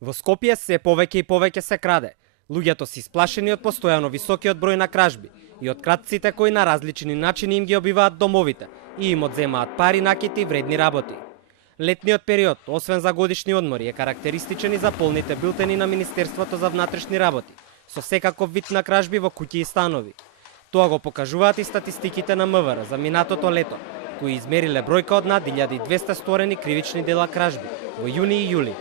Во Скопје се повеќе и повеќе се краде. Луѓето се исплашени од постојано високиот број на кражби и од кратците кои на различни начини им ги обиваат домовите и им одземаат пари, накити и вредни работи. Летниот период, освен за годишни одмори, е карактеристичен и за полните билтени на Министерството за внатрешни работи, со секаков вид на кражби во куќи и станови. Тоа го покажуваат и статистиките на МВР за минатото лето, кои измериле бројка од над 1200 сторени кривични дела кражби во јуни и јули,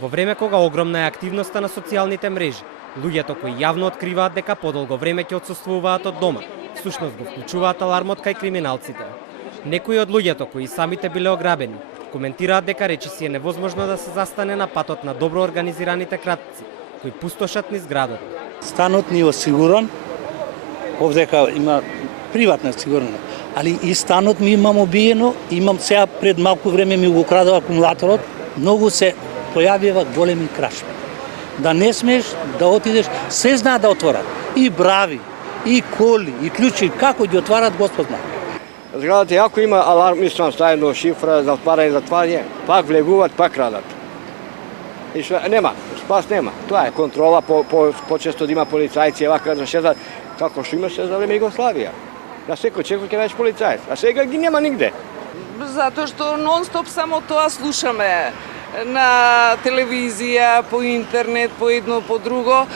во време кога огромна е активноста на социјалните мрежи. Луѓето кои јавно откриваат дека подолго време ќе отсуствуваат од дома, всушност го вклучуваат алармот кај криминалците. Некои од луѓето кои самите биле ограбени, коментираат дека речиси е невозможно да се застане на патот на добро организираните кратци, кои пустошат низ градот. Станот ни е осигурен, овдека има приватна сигурност, али и станот ми имам обиено, имам сега пред малку време ми го крадува акумулаторот, многу се појавива големи кражби. Да не смеш да отидеш, се знае да отворат. И брави, и коли, и ключи, како ги отварат, Господ знае. Зградата јако има аларм, исто ставено шифра за отварање и затварање, пак влегуваат, пак крадат. И што нема, спас нема. Тоа е контрола, почесто да има полицајци, вака за шезат, како што имаше за време Југославија. На секој човек ќе најдеш полицајец, а сега ги нема нигде. Затоа што нон-стоп само тоа слушаме на телевизија, по интернет, по едно, по друго,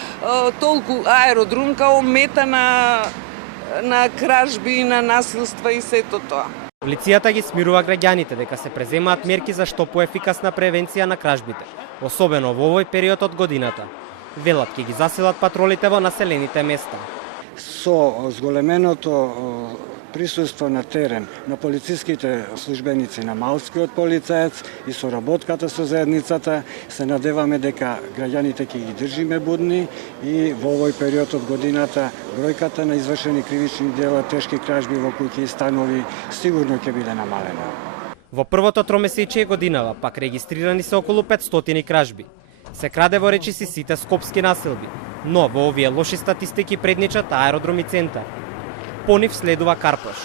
толку аеродром као мета на кражби, на насилства и сето тоа. Полицијата ги смирува граѓаните дека се преземаат мерки за што поефикасна превенција на кражбите, особено во овој период од годината. Велат ќе ги засилат патролите во населените места. Со зголеменото присуство на терен на полициските службеници на малскиот полицаец и соработката со заедницата, се надеваме дека граѓаните ќе ги држиме будни и во овој период од годината бројката на извршени кривични дела, тешки кражби во куќи и станови сигурно ќе биде намалена. Во првото тромесечие годинава пак регистрирани се околу 500 кражби. Се краде во речиси сите скопски населби, но во овие лоши статистики предничат аеродром и центар. По нив следува Карпош.